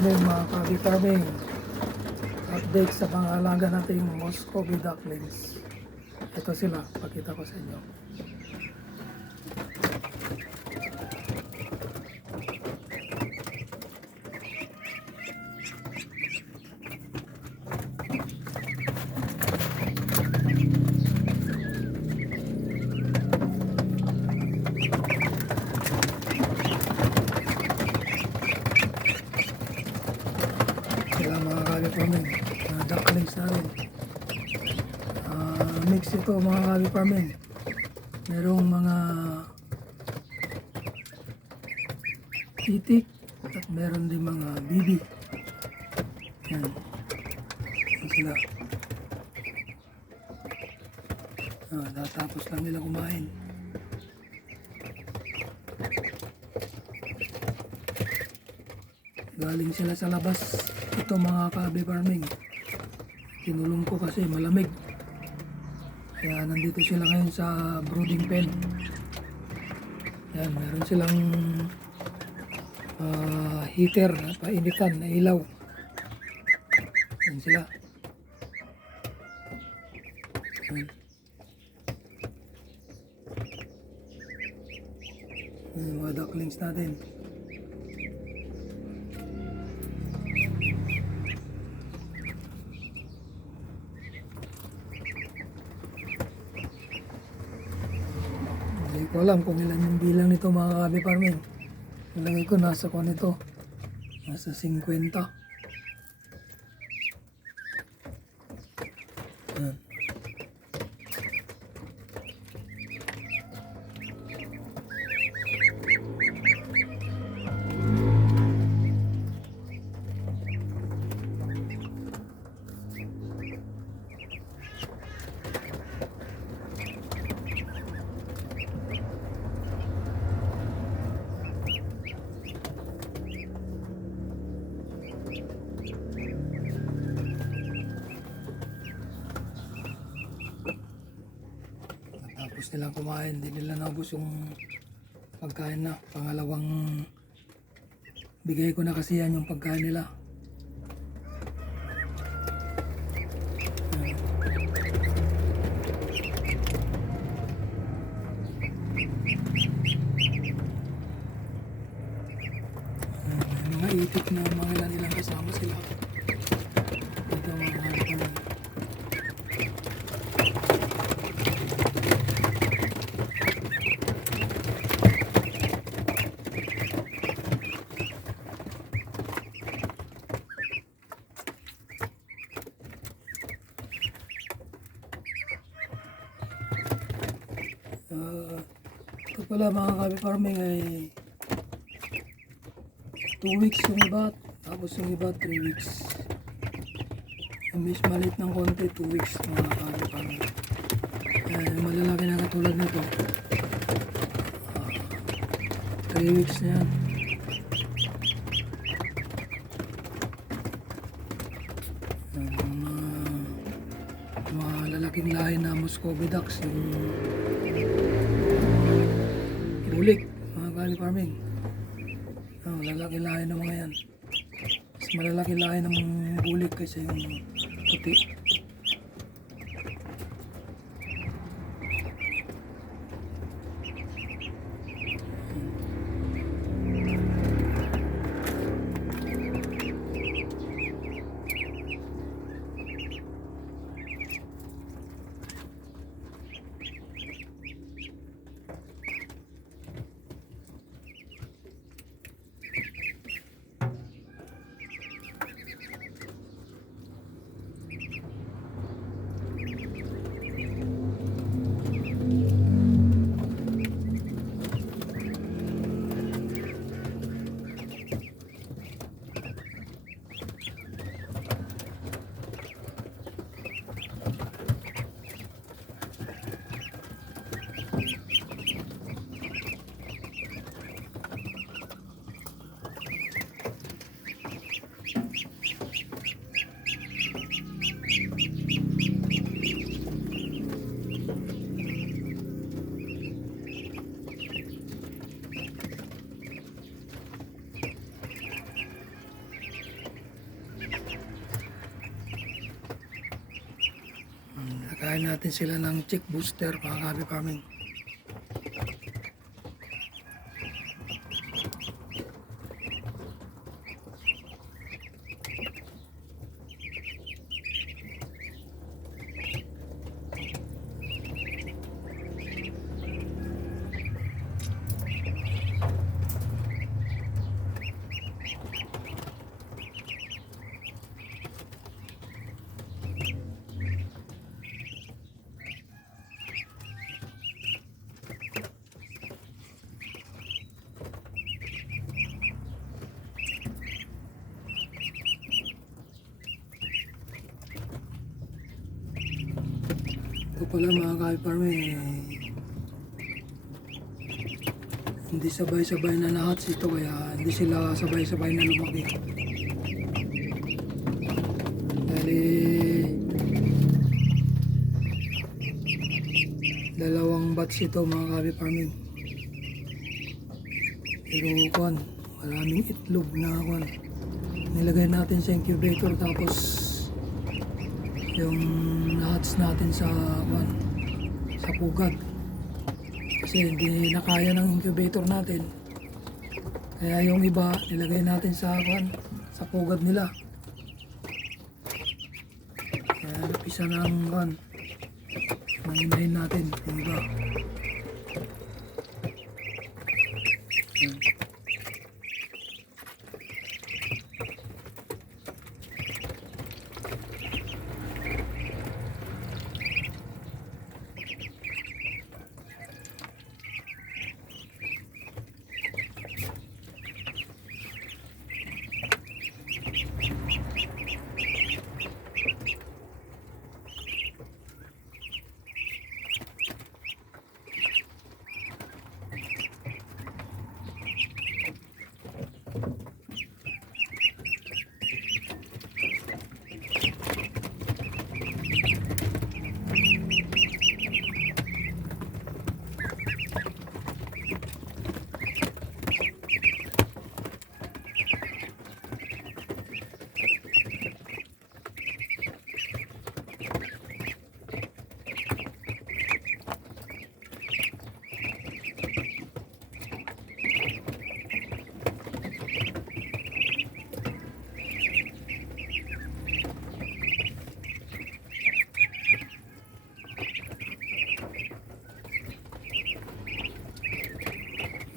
morning mga ka-farming. Update sa pangalaga nating Muscovy ducklings. Ito sila, pakita ko sa inyo. Sila mga ka-farming, ducklings natin. Mix ito mga ka-farming. Merong mga itik at meron din mga bibi. Yan. Yan sila. Tatapos lang nila kumain. Galing sila sa labas. Ito mga ka-abi farming. Tinulong ko kasi malamig. Kaya nandito sila ngayon sa brooding pen. Yan, meron silang heater na painitan na ilaw. Yan sila. Yan. Yan, mga ducklings natin. Hindi ko alam kung ilan yung bilang nito mga ka-abi farming. Nilagay ko nasa ko nito. Nasa 50. Yan. Tapos nilang kumain, hindi nila naubos yung pagkain na. Pangalawang bigay ko na kasi yan yung pagkain nila. May mga itik na mga ilang kasama sila. Ito mga ano. Ito pala mga ka-abi farming ay 2 weeks yung iba, tapos yung iba 3 weeks. Yung mas maliit ng konti 2 weeks mga ka-abi farming. Yung malalaki na katulad nito 3 weeks na yan. Mga lalaking lahi na Muscovy ducks, yung bulik mga ka-abi farming. Malalaki lahi ng mga yan. Mas malalaki lahi ng bulik kaysa yung puti. Lagyan natin sila ng chick booster mga kabi farming. Ito pala mga ka-farming, hindi sabay-sabay na lahat ito kaya hindi sila sabay-sabay na lumaki. Dahil dalawang batch ito mga ka-farming. Pero kuwan, maraming itlog na kuwan. Nilagay natin sa incubator tapos yung nuts natin sa pugad kasi hindi na kaya ng incubator natin, kaya yung iba nilagay natin sa pugad nila. Kaya napisa ng nangimahin natin yung iba.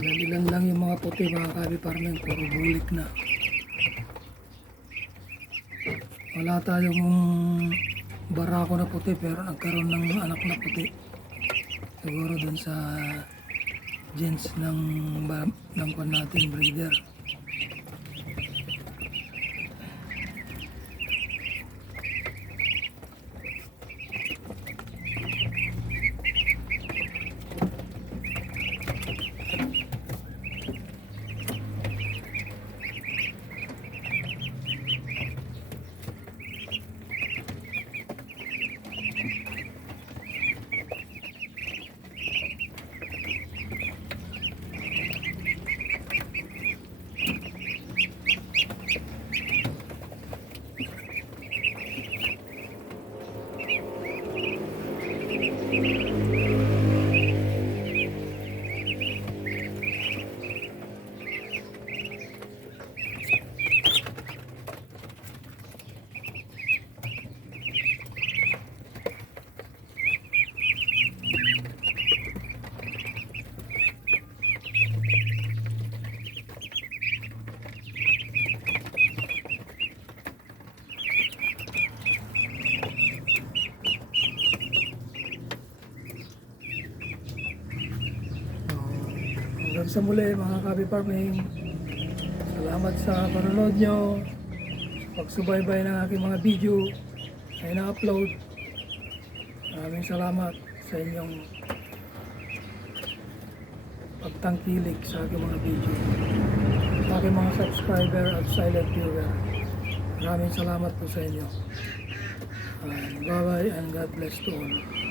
Ilan lang yung mga puti mga kabi farming, puro bulik na. Wala tayong barako na puti pero nagkaroon ng anak na puti. Siguro dun sa genes ng kwan natin breeder. Hanggang sa muli mga kabi farming, salamat sa panonood nyo, pagsubaybay ng aking mga video ay na-upload. Maraming salamat sa inyong pagtangkilik sa aking mga video, sa aking mga subscriber at silent viewer. Maraming salamat po sa inyo. Bye bye and God bless to all.